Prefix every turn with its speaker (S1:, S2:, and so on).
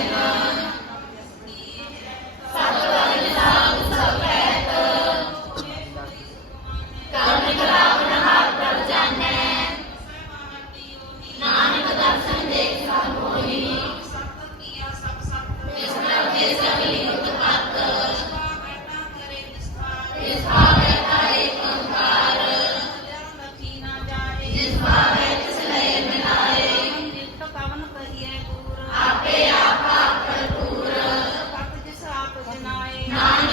S1: Amen. நான்